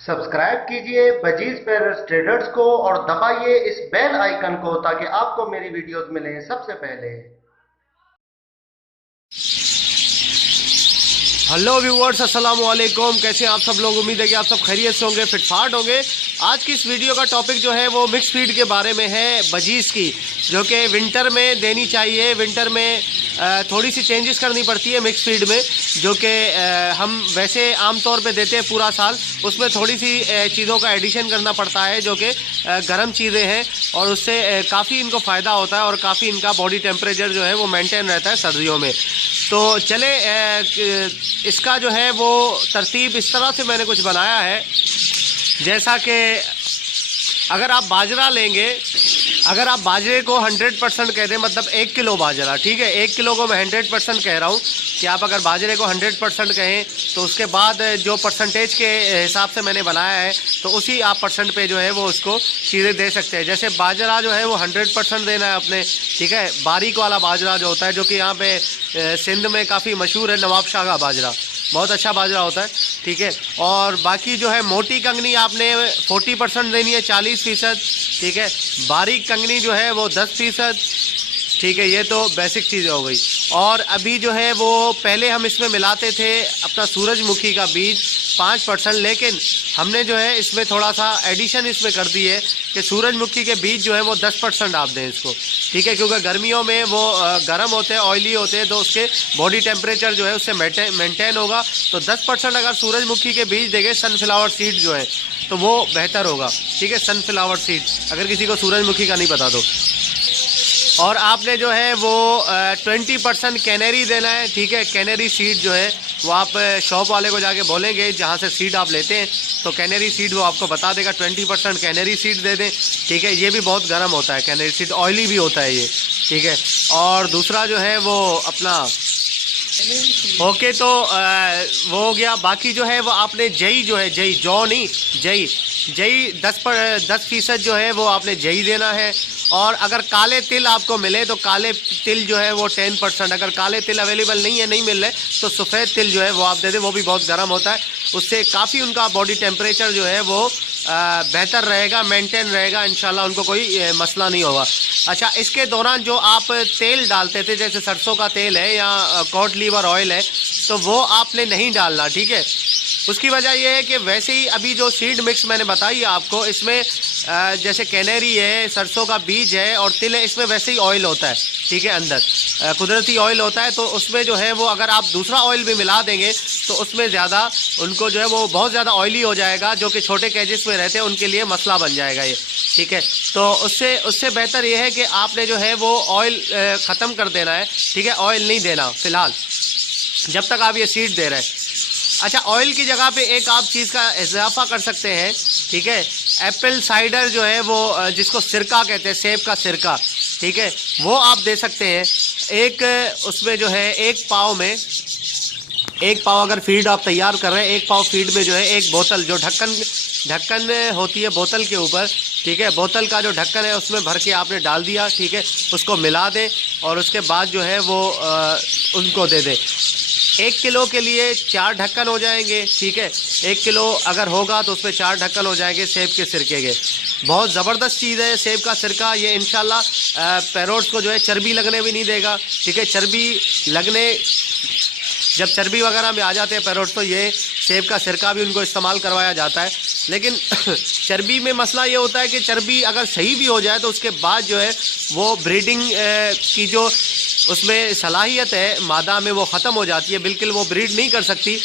Subscribe कीजिए budgies पेरर्स traders को और दबाइए इस बेल आइकन को ताकि आपको मेरी वीडियोस मिलें सबसे पहले। हेलो व्यूवर्स, अस्सलाम वालेकुम। कैसे हैं आप सब लोग? उम्मीद है कि आप सब खैरियत से होंगे, फिटफाट होंगे। आज की इस वीडियो का टॉपिक जो है वो मिक्स फीड के बारे में है, बजीज की, जो कि विंटर में देनी चाहिए। विंटर में थोड़ी सी चेंजेस करनी पड़ती है मिक्स फीड में, जो कि हम वैसे आम तौर पे देते हैं पूरा साल। उसमें थोड़ी सी चीज़ों का एडिशन करना पड़ता है, जो कि गर्म चीज़ें हैं, और उससे काफ़ी इनको फ़ायदा होता है और काफ़ी इनका बॉडी टेम्परेचर जो है वो मेंटेन रहता है सर्दियों में। तो चले इसका जो है वो तरतीब इस तरह से मैंने कुछ बनाया है, जैसा कि अगर आप बाजरा लेंगे, अगर आप बाजरे को 100% कह दें, मतलब 1 किलो बाजरा, ठीक है, 1 किलो को मैं 100% कह रहा हूँ कि आप अगर बाजरे को 100% कहें तो उसके बाद जो परसेंटेज के हिसाब से मैंने बनाया है तो उसी आप परसेंट पे जो है वो उसको चीज़ें दे सकते हैं। जैसे बाजरा जो है वो 100% देना है अपने, ठीक है। बारीक वाला बाजरा जो होता है, जो कि यहाँ पे सिंध में काफ़ी मशहूर है, नवाब शाह का बाजरा, बहुत अच्छा बाजरा होता है, ठीक है। और बाकी जो है मोटी कंगनी आपने 40% देनी है, 40%, ठीक है। बारीक कंगनी जो है वो 10%, ठीक है। ये तो बेसिक चीज़ हो गई। और अभी जो है वो पहले हम इसमें मिलाते थे अपना सूरजमुखी का बीज 5%, लेकिन हमने जो है इसमें थोड़ा सा एडिशन इसमें कर दी है कि सूरजमुखी के बीज जो है वो 10% आप दें इसको, ठीक है। क्योंकि गर्मियों में वो गर्म होते हैं, ऑयली होते हैं, तो उसके बॉडी टेम्परेचर जो है उससे मेंटेन होगा। तो 10% अगर सूरजमुखी के बीज देंगे, सनफ्लावर सीड जो है, तो वो बेहतर होगा, ठीक है। सनफ्लावर सीड, अगर किसी को सूरजमुखी का नहीं पता तो। और आपने जो है वो 20% कैनरी देना है, ठीक है। कैनरी सीड जो है वो आप शॉप वाले को जाके बोलेंगे जहाँ से सीड आप लेते हैं, तो कैनरी सीड वो आपको बता देगा। 20% कैनरी सीड दे दें, ठीक है। ये भी बहुत गर्म होता है कैनरी सीड, ऑयली भी होता है ये, ठीक है। और दूसरा जो है वो अपना ओके, तो वो हो गया। बाकी जो है वो आपने जई जो है, जई जौ नहीं, जई 10% जो है वो आपने जई देना है। और अगर काले तिल आपको मिले तो काले तिल जो है वो 10%, अगर काले तिल अवेलेबल नहीं है, नहीं मिल रहे, तो सफ़ेद तिल जो है वो आप दे दें। वो भी बहुत गर्म होता है, उससे काफ़ी उनका बॉडी टेम्परेचर जो है वो बेहतर रहेगा, मेंटेन रहेगा, इंशाल्लाह उनको कोई मसला नहीं होगा। अच्छा, इसके दौरान जो आप तेल डालते थे, जैसे सरसों का तेल है या कॉड लीवर ऑयल है, तो वो आपने नहीं डालना, ठीक है। उसकी वजह यह है कि वैसे ही अभी जो सीड मिक्स मैंने बताई आपको, इसमें जैसे कैनरी है, सरसों का बीज है और तिल है, इसमें वैसे ही ऑयल होता है, ठीक है। अंदर कुदरती ऑयल होता है, तो उसमें जो है वो अगर आप दूसरा ऑयल भी मिला देंगे तो उसमें ज़्यादा उनको जो है वो बहुत ज़्यादा ऑयली हो जाएगा, जो कि छोटे कैजेस में रहते हैं उनके लिए मसला बन जाएगा ये, ठीक है। तो उससे बेहतर ये है कि आपने जो है वो ऑयल ख़त्म कर देना है, ठीक है। ऑयल नहीं देना फ़िलहाल जब तक आप ये सीड दे रहे हैं। अच्छा, ऑयल की जगह पे एक आप चीज़ का इजाफा कर सकते हैं, ठीक है। एप्पल साइडर जो है वो जिसको सिरका कहते हैं, सेब का सिरका, ठीक है, वो आप दे सकते हैं। एक उसमें जो है एक पाव अगर फीड आप तैयार कर रहे हैं, एक पाव फीड में जो है एक बोतल, जो ढक्कन होती है बोतल के ऊपर, ठीक है, बोतल का जो ढक्कन है उसमें भर के आपने डाल दिया, ठीक है। उसको मिला दें और उसके बाद जो है वो उनको दे दें। 1 किलो के लिए 4 ढक्कन हो जाएंगे, ठीक है। 1 किलो अगर होगा तो उसमें 4 ढक्कन हो जाएंगे सेब के सिरके के। बहुत ज़बरदस्त चीज़ है सेब का सिरका, ये इंशाल्लाह पैरोट्स को जो है चर्बी लगने भी नहीं देगा, ठीक है। चर्बी लगने, जब चर्बी वगैरह में आ जाते हैं पैरोट्स, तो ये सेब का सिरका भी उनको इस्तेमाल करवाया जाता है। लेकिन चर्बी में मसला ये होता है कि चर्बी अगर सही भी हो जाए तो उसके बाद जो है वो ब्रीडिंग की जो उसमें सलाहियत है मादा में, वो ख़त्म हो जाती है, बिल्कुल वो ब्रीड नहीं कर सकती।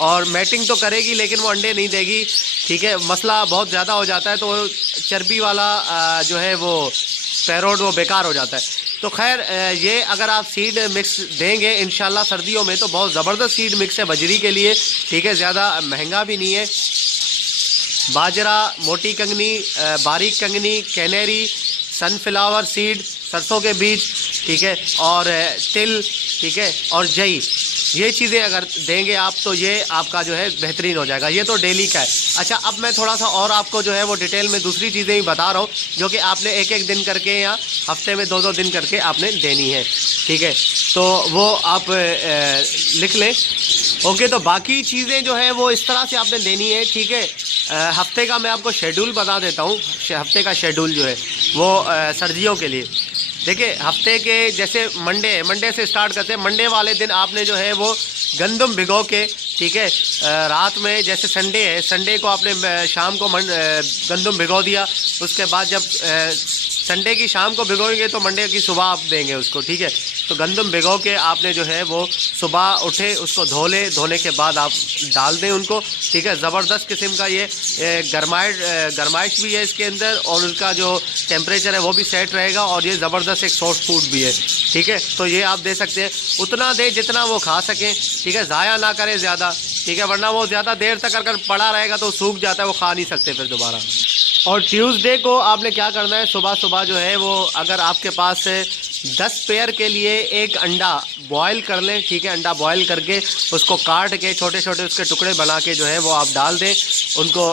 और मैटिंग तो करेगी लेकिन वो अंडे नहीं देगी, ठीक है। मसला बहुत ज़्यादा हो जाता है, तो चर्बी वाला जो है वो पैरोट वो बेकार हो जाता है। तो खैर ये अगर आप सीड मिक्स देंगे इंशाल्लाह सर्दियों में, तो बहुत ज़बरदस्त सीड मिक्स है बजरी के लिए, ठीक है। ज़्यादा महंगा भी नहीं है। बाजरा, मोटी कंगनी, बारीक कंगनी, कैनरी, सनफ्लावर सीड, सरसों के बीज, ठीक है, और तिल, ठीक है, और जई, ये चीज़ें अगर देंगे आप तो ये आपका जो है बेहतरीन हो जाएगा। ये तो डेली का है। अच्छा, अब मैं थोड़ा सा और आपको जो है वो डिटेल में दूसरी चीज़ें भी बता रहा हूँ, जो कि आपने एक एक दिन करके या हफ्ते में 2-2 दिन करके आपने देनी है, ठीक है। तो वो आप लिख लें। ओके, तो बाकी चीज़ें जो है वो इस तरह से आपने देनी है, ठीक है। हफ्ते का मैं आपको शेड्यूल बता देता हूँ। हफ्ते का शेड्यूल जो है वो सर्दियों के लिए देखिए, हफ्ते के जैसे मंडे से स्टार्ट करते हैं। मंडे वाले दिन आपने जो है वो गंदम भिगो के, ठीक है, रात में, जैसे संडे है, संडे को आपने शाम को गंदम भिगो दिया। उसके बाद जब संडे की शाम को भिगोएंगे तो मंडे की सुबह आप देंगे उसको, ठीक है। तो गंदम भिगो के आपने जो है वो सुबह उठे, उसको धोने के बाद आप डाल दें उनको, ठीक है। ज़बरदस्त किस्म का ये गरमाइश भी है इसके अंदर, और उसका जो टेम्परेचर है वो भी सेट रहेगा, और ये ज़बरदस्त एक सॉफ्ट फूड भी है, ठीक है। तो ये आप दे सकते हैं, उतना दे जितना वो खा सकें, ठीक है। ज़ाया ना करें ज़्यादा, ठीक है, वरना वो ज़्यादा देर तक अगर पड़ा रहेगा तो सूख जाता है, वो खा नहीं सकते फिर दोबारा। और ट्यूसडे को आपने क्या करना है, सुबह सुबह जो है वो, अगर आपके पास 10 पेयर के लिए एक अंडा बॉयल कर लें, ठीक है। अंडा बॉयल करके उसको काट के छोटे छोटे उसके टुकड़े बना के जो है वो आप डाल दें उनको,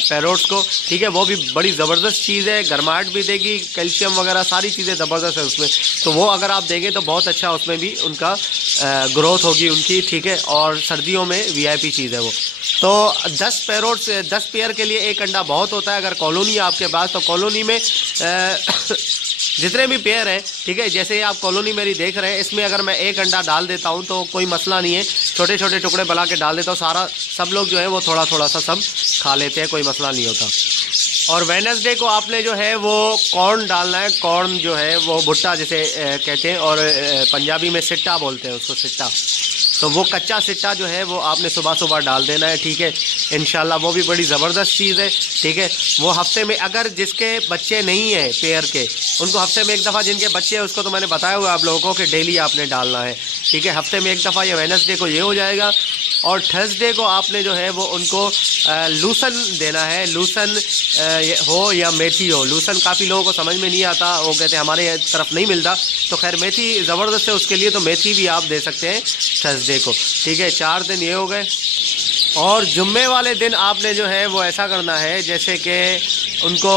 पैरोट्स को, ठीक है। वो भी बड़ी ज़बरदस्त चीज़ है, गरमाहट भी देगी, कैल्शियम वगैरह सारी चीज़ें ज़बरदस्त है उसमें। तो वो अगर आप देंगे तो बहुत अच्छा उसमें भी उनका ग्रोथ होगी उनकी, ठीक है। और सर्दियों में VIP चीज़ है वो। तो 10 पैरोट्स, 10 पेयर के लिए एक अंडा बहुत होता है। अगर कॉलोनी है आपके पास तो कॉलोनी में जितने भी पेयर हैं, ठीक है, जैसे आप कॉलोनी मेरी देख रहे हैं, इसमें अगर मैं एक अंडा डाल देता हूं तो कोई मसला नहीं है। छोटे छोटे टुकड़े बना के डाल देता हूं, सब लोग जो है वो थोड़ा थोड़ा सा सब खा लेते हैं, कोई मसला नहीं होता। और वेडनेसडे को आपने जो है वो कॉर्न डालना है। कॉर्न जो है वो भुट्टा जिसे कहते हैं, और पंजाबी में सिट्टा बोलते हैं उसको, सिट्टा। तो वो कच्चा सिट्टा जो है वो आपने सुबह सुबह डाल देना है, ठीक है। इंशाल्लाह वो भी बड़ी ज़बरदस्त चीज़ है, ठीक है। वो हफ्ते में, अगर जिसके बच्चे नहीं है पेयर के, उनको हफ्ते में एक दफ़ा, जिनके बच्चे हैं उसको तो मैंने बताया हुआ आप लोगों को कि डेली आपने डालना है, ठीक है। हफ्ते में एक दफ़ा, ये वेडनेसडे को ये हो जाएगा। और थर्सडे को आपने जो है वो उनको लूसन देना है। लूसन हो या मेथी हो, लूसन काफ़ी लोगों को समझ में नहीं आता, वो कहते हैं हमारे तरफ नहीं मिलता, तो खैर मेथी ज़बरदस्त है उसके लिए, तो मेथी भी आप दे सकते हैं थर्सडे को, ठीक है। 4 दिन ये हो गए। और जुम्मे वाले दिन आपने जो है वो ऐसा करना है, जैसे कि उनको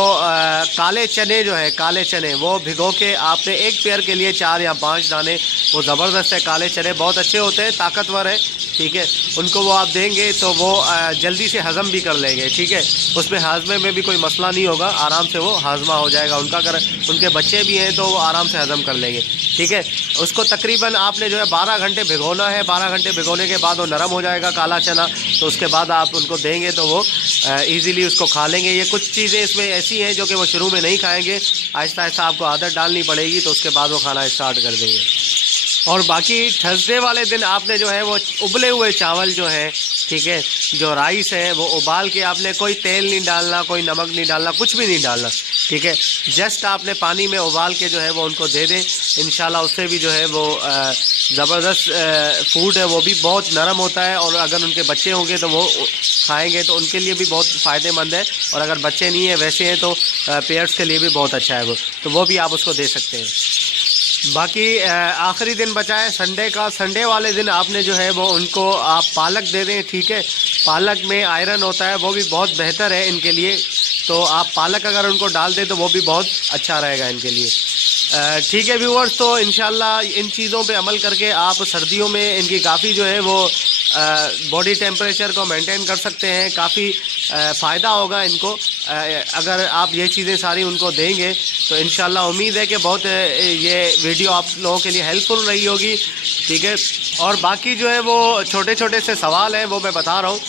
काले चने जो है, काले चने वो भिगो के आपने एक पेयर के लिए 4 या 5 दाने, वो ज़बरदस्त है, काले चने बहुत अच्छे होते हैं, ताकतवर है, ठीक है। उनको वो आप देंगे तो वो जल्दी से हज़म भी कर लेंगे, ठीक है। उसमें हाजमे में भी कोई मसला नहीं होगा, आराम से वो हाजमा हो जाएगा उनका। अगर उनके बच्चे भी हैं तो वो आराम से हज़म कर लेंगे, ठीक है। उसको तकरीबन आपने जो है 12 घंटे भिगोना है। 12 घंटे भिगोने के बाद वो नरम हो जाएगा काला चना, तो उसके बाद आप उनको देंगे तो वो ईज़िली उसको खा लेंगे। ये कुछ चीज़ें इसमें ऐसी हैं जो कि वो शुरू में नहीं खाएंगे, आहिस्ता आहिस्ता आपको आदत डालनी पड़ेगी, तो उसके बाद वो खाना स्टार्ट कर देंगे। और बाकी थर्सडे वाले दिन आपने जो है वो उबले हुए चावल जो है, ठीक है, जो राइस है वो उबाल के, आपने कोई तेल नहीं डालना, कोई नमक नहीं डालना, कुछ भी नहीं डालना, ठीक है। जस्ट आपने पानी में उबाल के जो है वो उनको दे दें, इंशाल्लाह उससे भी जो है वो ज़बरदस्त फूड है, वो भी बहुत नरम होता है। और अगर उनके बच्चे होंगे तो वो खाएंगे तो उनके लिए भी बहुत फ़ायदेमंद है, और अगर बच्चे नहीं है वैसे हैं तो पेयर्स के लिए भी बहुत अच्छा है वो, तो वो भी आप उसको दे सकते हैं। बाकी आखिरी दिन बचा है संडे का। संडे वाले दिन आपने जो है वो उनको आप पालक दे दें, ठीक है। पालक में आयरन होता है, वो भी बहुत बेहतर है इनके लिए, तो आप पालक अगर उनको डाल दें तो वो भी बहुत अच्छा रहेगा इनके लिए, ठीक है व्यूअर्स। तो इंशाल्लाह इन चीज़ों पे अमल करके आप सर्दियों में इनकी काफ़ी जो है वो बॉडी टेम्परेचर को मेंटेन कर सकते हैं, काफ़ी फ़ायदा होगा इनको अगर आप ये चीज़ें सारी उनको देंगे। तो इंशाल्लाह उम्मीद है कि बहुत ये वीडियो आप लोगों के लिए हेल्पफुल रही होगी, ठीक है। और बाकी जो है वो छोटे छोटे से सवाल हैं वो मैं बता रहा हूँ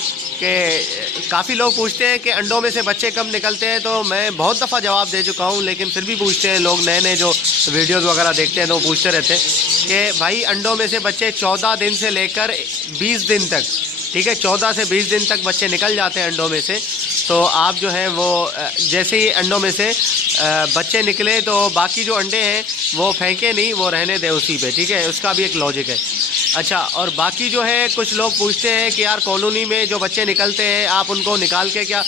कि काफ़ी लोग पूछते हैं कि अंडों में से बच्चे कब निकलते हैं, तो मैं बहुत दफ़ा जवाब दे चुका हूँ, लेकिन फिर भी पूछते हैं लोग, नए नए जो वीडियोस वगैरह देखते हैं तो पूछते रहते हैं कि भाई अंडों में से बच्चे 14 दिन से लेकर 20 दिन तक, ठीक है, 14 से 20 दिन तक बच्चे निकल जाते हैं अंडों में से। तो आप जो है वो जैसे ही अंडों में से बच्चे निकले तो बाकी जो अंडे हैं वो फेंके नहीं, वो रहने दें उसी पे, ठीक है, उसका भी एक लॉजिक है। अच्छा, और बाकी जो है कुछ लोग पूछते हैं कि यार कॉलोनी में जो बच्चे निकलते हैं आप उनको निकाल के क्या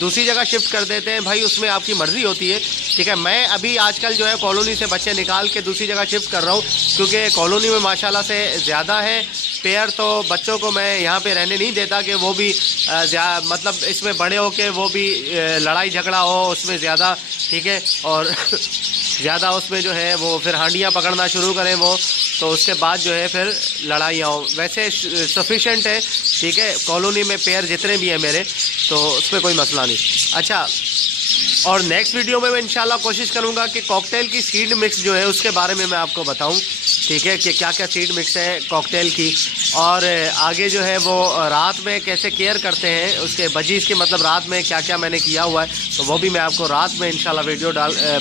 दूसरी जगह शिफ्ट कर देते हैं? भाई उसमें आपकी मर्ज़ी होती है, ठीक है। मैं अभी आजकल जो है कॉलोनी से बच्चे निकाल के दूसरी जगह शिफ्ट कर रहा हूँ, क्योंकि कॉलोनी में माशाल्लाह से ज़्यादा है पेयर, तो बच्चों को मैं यहाँ पे रहने नहीं देता कि वो भी मतलब इसमें बड़े हो के वो भी लड़ाई झगड़ा हो उसमें ज़्यादा, ठीक है। और ज़्यादा उसमें जो है वो फिर हांडियाँ पकड़ना शुरू करें वो, तो उसके बाद जो है फिर लड़ाइयाँ हो। वैसे सफिशेंट है, ठीक है, कॉलोनी में पेयर जितने भी हैं मेरे, तो उसमें कोई मसला नहीं। अच्छा, और नेक्स्ट वीडियो में मैं इंशाल्लाह कोशिश करूंगा कि कॉकटेल की सीड मिक्स जो है उसके बारे में मैं आपको बताऊं, ठीक है, कि क्या क्या सीड मिक्स है कॉकटेल की, और आगे जो है वो रात में कैसे केयर करते हैं उसके बजीज के, मतलब रात में क्या क्या मैंने किया हुआ है, तो वो भी मैं आपको रात में इंशाल्लाह वीडियो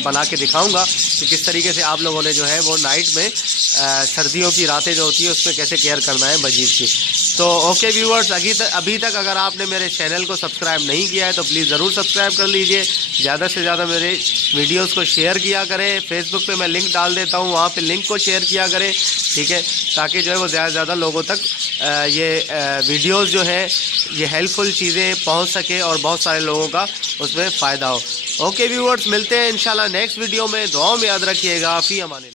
बना के दिखाऊंगा कि किस तरीके से आप लोगों ने जो है वो नाइट में सर्दियों की रातें जो होती है उसमें कैसे केयर करना है बजीज की। तो ओके व्यूअर्स, अभी तक अगर आपने मेरे चैनल को सब्सक्राइब नहीं किया है तो प्लीज़ ज़रूर सब्सक्राइब कर लीजिए। ज़्यादा से ज़्यादा मेरे वीडियोस को शेयर किया करें। फेसबुक पे मैं लिंक डाल देता हूँ, वहाँ पे लिंक को शेयर किया करें, ठीक है, ताकि जो है वो ज़्यादा से ज़्यादा लोगों तक ये वीडियोस जो है ये हेल्पफुल चीज़ें पहुँच सके और बहुत सारे लोगों का उसमें फ़ायदा हो। ओके व्यूअर्स, मिलते हैं इंशाल्लाह नेक्स्ट वीडियो में। दुआ में याद रखिएगा। फ़ी अमान।